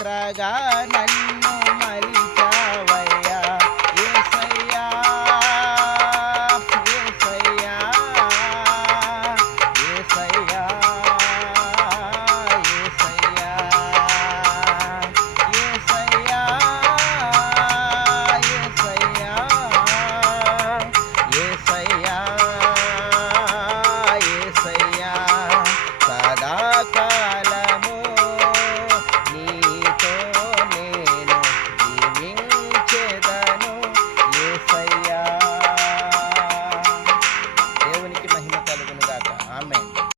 tragar al no.